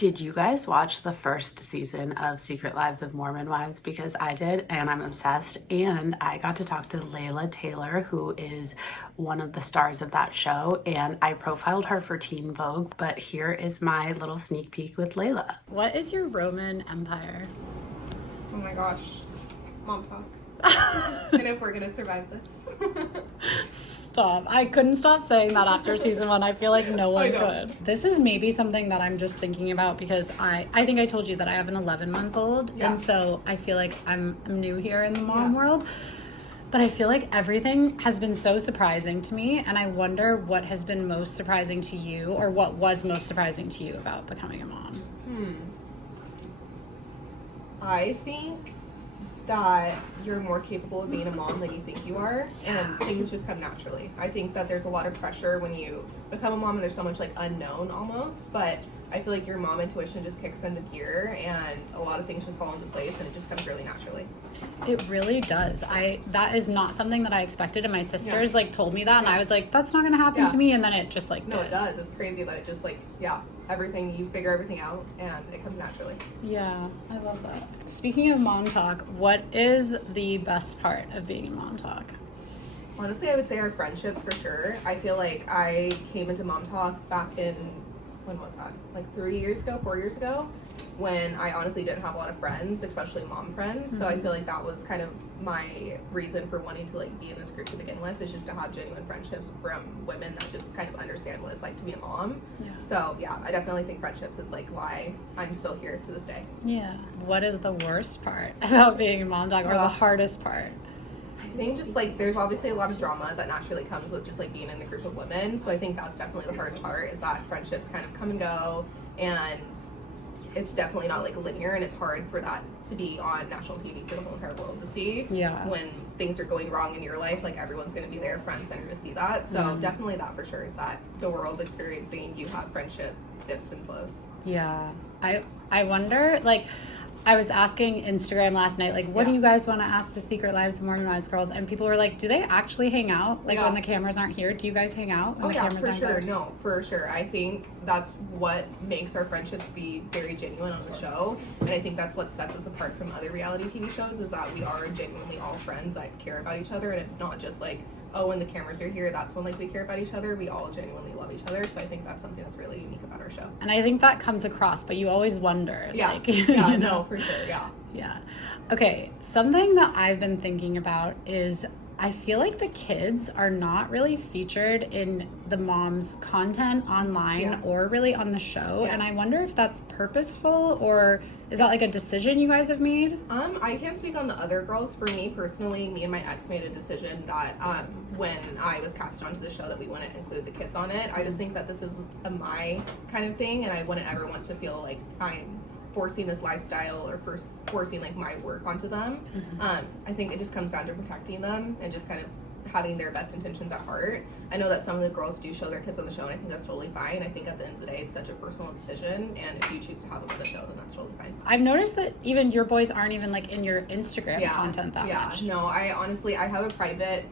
Did you guys watch the first season of Secret Lives of Mormon Wives? Because I did, and I'm obsessed. And I got to talk to Layla Taylor, who is one of the stars of that show, and I profiled her for Teen Vogue, but here is my little sneak peek with Layla. What is your Roman Empire? Oh my gosh. MomTok. And if we're gonna survive this. Stop. I couldn't stop saying that after season 1. I feel like no one could. This is maybe something that I'm just thinking about because I think I told you that I have an 11-month-old. Yeah. And so I feel like I'm new here in the mom world. But I feel like everything has been so surprising to me. And I wonder what has been most surprising to you, or what was most surprising to you about becoming a mom. I think that you're more capable of being a mom than you think you are, and things just come naturally. I think that there's a lot of pressure when you become a mom and there's so much like unknown almost, but I feel like your mom intuition just kicks into gear and a lot of things just fall into place and it just comes really naturally. It really does. That is not something that I expected, and my sisters told me that, and I was like, that's not gonna happen to me, and then it just did. It does. It's crazy that it just everything, you figure everything out and it comes naturally. Yeah, I love that. Speaking of MomTok, what is the best part of being in MomTok? Honestly, I would say our friendships for sure. I feel like I came into MomTok back in, when was that? Like 4 years ago, when I honestly didn't have a lot of friends, especially mom friends. So I feel like that was kind of my reason for wanting to be in this group to begin with, is just to have genuine friendships from women that just kind of understand what it's like to be a mom. Yeah. So yeah, I definitely think friendships is why I'm still here to this day. Yeah. What is the worst part about being a MomTok, or the hardest part? I think just there's obviously a lot of drama that naturally comes with just being in a group of women. So I think that's definitely the hardest part, is that friendships kind of come and go, and it's definitely not linear, and it's hard for that to be on national TV for the whole entire world to see. Yeah. When things are going wrong in your life, everyone's going to be there front and center to see that. So definitely that for sure, is that the world's experiencing you have friendship dips and flows. Yeah. I wonder, I was asking Instagram last night, what do you guys want to ask the Secret Lives of Mormon Wives girls? And people were like, do they actually hang out? When the cameras aren't here? Do you guys hang out when the cameras aren't there? No, for sure. I think that's what makes our friendships be very genuine on the show. And I think that's what sets us apart from other reality TV shows, is that we are genuinely all friends that care about each other. And it's not just when the cameras are here, that's when we care about each other. We all genuinely love each other. So I think that's something that's really unique about our show. And I think that comes across, but you always wonder. Yeah, no, for sure, yeah. Yeah. Okay, something that I've been thinking about is I feel like the kids are not really featured in the mom's content online or really on the show. Yeah. And I wonder if that's purposeful, or is that a decision you guys have made? I can't speak on the other girls. For me personally, me and my ex made a decision that when I was cast onto the show that we wouldn't include the kids on it. I just think that this is a my kind of thing, and I wouldn't ever want to feel like I'm forcing this lifestyle or forcing my work onto them. I think it just comes down to protecting them and just kind of having their best intentions at heart. I know that some of the girls do show their kids on the show, and I think that's totally fine. I think at the end of the day, it's such a personal decision, and if you choose to have them on the show, then that's totally fine. I've noticed that even your boys aren't even in your Instagram content that much. No, I have a private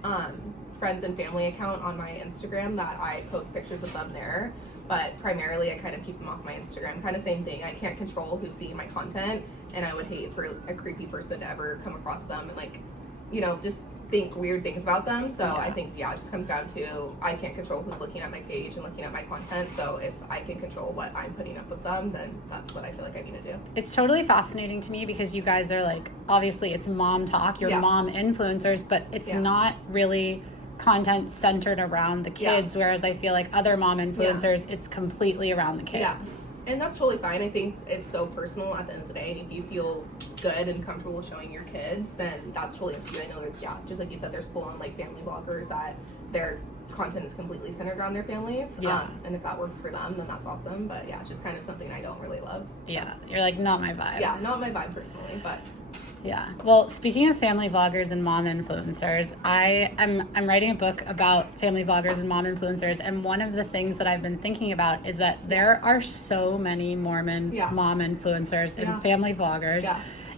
friends and family account on my Instagram that I post pictures of them there. But primarily, I kind of keep them off my Instagram. Kind of same thing. I can't control who's seeing my content, and I would hate for a creepy person to ever come across them and just think weird things about them. So I think, it just comes down to I can't control who's looking at my page and looking at my content. So if I can control what I'm putting up with them, then that's what I feel like I need to do. It's totally fascinating to me because you guys are obviously it's MomTok, you're mom influencers, but it's not really content centered around the kids, whereas I feel like other mom influencers, it's completely around the kids. And that's totally fine. I think it's so personal at the end of the day, and if you feel good and comfortable showing your kids, then that's totally up to you. I know there's, just like you said, there's full-on family bloggers that their content is completely centered around their families. And if that works for them, then that's awesome. But it's just kind of something I don't really love. So. Yeah, you're not my vibe. Yeah, not my vibe personally, but... Yeah. Well, speaking of family vloggers and mom influencers, I'm writing a book about family vloggers and mom influencers, and one of the things that I've been thinking about is that there are so many Mormon mom influencers and family vloggers.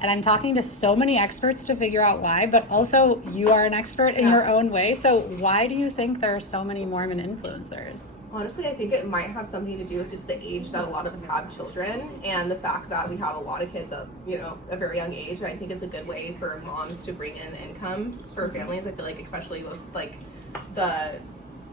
And I'm talking to so many experts to figure out why, but also you are an expert in your own way. So why do you think there are so many Mormon influencers? Honestly, I think it might have something to do with just the age that a lot of us have children and the fact that we have a lot of kids at, a very young age. And I think it's a good way for moms to bring in income for families. I feel like especially with like the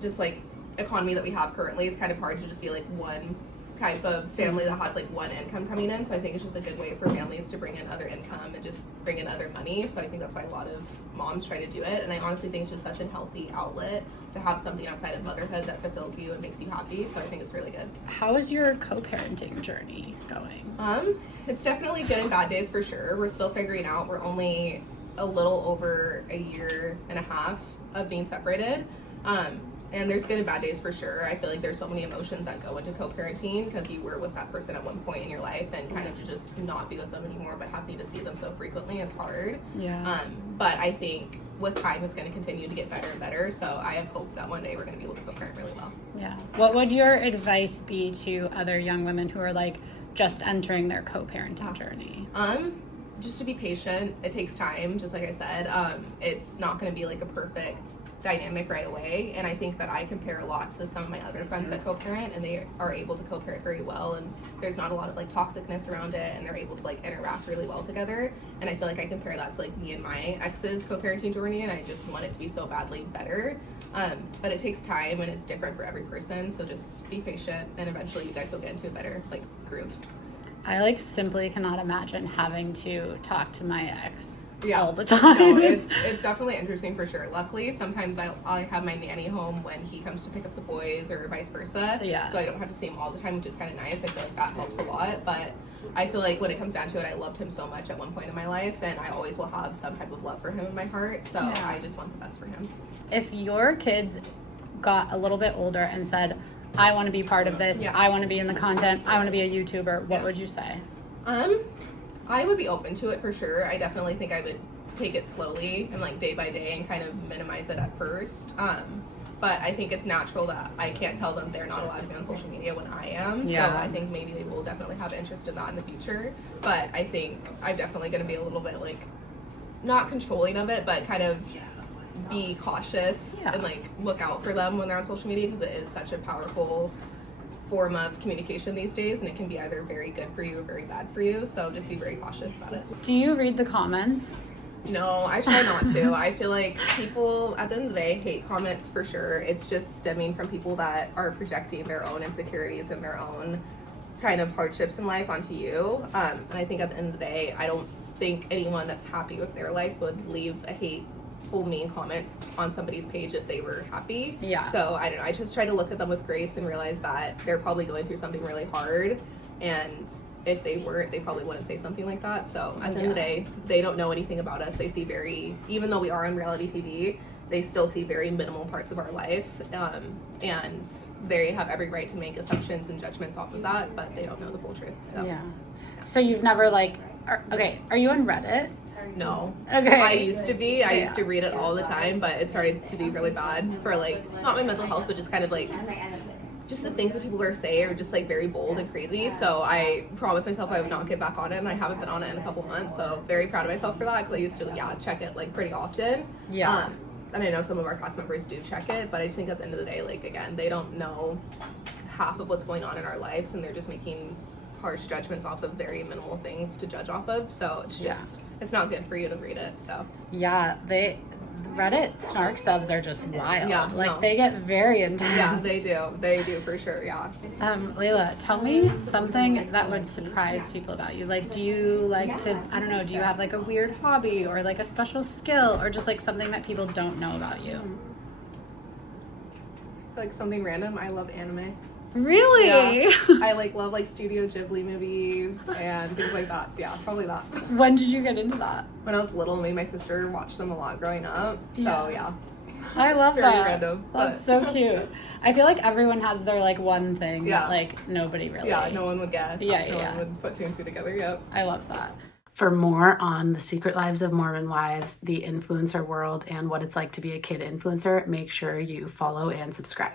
just like economy that we have currently, it's kind of hard to just be like one type of family that has like one income coming in. So I think it's just a good way for families to bring in other income and just bring in other money. So I think that's why a lot of moms try to do it. And I honestly think it's just such a healthy outlet to have something outside of motherhood that fulfills you and makes you happy. So I think it's really good. How is your co-parenting journey going? It's definitely good and bad days for sure. We're still figuring out. We're only a little over a year and a half of being separated. And there's good and bad days for sure. I feel like there's so many emotions that go into co-parenting because you were with that person at one point in your life, and kind of to just not be with them anymore but happy to see them so frequently is hard. Yeah. But I think with time it's going to continue to get better and better. So I have hope that one day we're going to be able to co-parent really well. Yeah. What would your advice be to other young women who are like just entering their co-parenting journey? Just to be patient. It takes time, just like I said. It's not going to be like a perfect dynamic right away, and I think that I compare a lot to some of my other friends that co-parent, and they are able to co-parent very well, and there's not a lot of like toxicness around it, and they're able to like interact really well together. And I feel like I compare that to like me and my ex's co-parenting journey, and I just want it to be so badly better. But it takes time and it's different for every person, so just be patient and eventually you guys will get into a better like groove. I like simply cannot imagine having to talk to my ex all the time. No, it's definitely interesting for sure. Luckily, sometimes I have my nanny home when he comes to pick up the boys or vice versa. Yeah. So I don't have to see him all the time, which is kind of nice. I feel like that helps a lot. But I feel like when it comes down to it, I loved him so much at one point in my life, and I always will have some type of love for him in my heart. So I just want the best for him. If your kids got a little bit older and said, I want to be part of this, I want to be in the content, I want to be a YouTuber, what would you say? I would be open to it for sure. I definitely think I would take it slowly and like day by day and kind of minimize it at first. But I think it's natural that I can't tell them they're not allowed to be on social media when I am. Yeah. So I think maybe they will definitely have interest in that in the future. But I think I'm definitely going to be a little bit like, not controlling of it, but kind of be cautious and like look out for them when they're on social media, because it is such a powerful form of communication these days, and it can be either very good for you or very bad for you. So just be very cautious about it. Do you read the comments? No, I try not to. I feel like people at the end of the day hate comments for sure. It's just stemming from people that are projecting their own insecurities and their own kind of hardships in life onto you. And I think at the end of the day, I don't think anyone that's happy with their life would leave a hateful, mean comment on somebody's page if they were happy. Yeah. So I don't know. I just try to look at them with grace and realize that they're probably going through something really hard, and if they weren't, they probably wouldn't say something like that. So at the end of the day, they don't know anything about us. They see even though we are on reality TV, they still see very minimal parts of our life, and they have every right to make assumptions and judgments off of that, but they don't know the full truth. So So you've never are you on Reddit? No. Okay. I used to be. I used to read it all the time, but it started to be really bad for like, not my mental health, but just kind of like, just the things that people are saying are just like very bold and crazy. So I promised myself I would not get back on it, and I haven't been on it in a couple months. So very proud of myself for that, because I used to check it like pretty often. Yeah. And I know some of our class members do check it, but I just think at the end of the day, like again, they don't know half of what's going on in our lives, and they're just making harsh judgments off of very minimal things to judge off of. So it's just it's not good for you to read it. So Reddit snark subs are just wild. They get very intense. Yeah, they do for sure. Yeah. Layla, tell me something that would surprise people about you. Like, do you like to, I don't know, do you have like a weird hobby or like a special skill, or just like something that people don't know about you? Like something random, I love anime. Really? Yeah. I love Studio Ghibli movies and things like that. So yeah, probably that. When did you get into that? When I was little, me and my sister watched them a lot growing up. So yeah. I love Very that. random. That's so cute. I feel like everyone has their like one thing that like nobody really. Yeah, no one would guess. No one would put two and two together. Yep. I love that. For more on the secret lives of Mormon wives, the influencer world, and what it's like to be a kid influencer, make sure you follow and subscribe.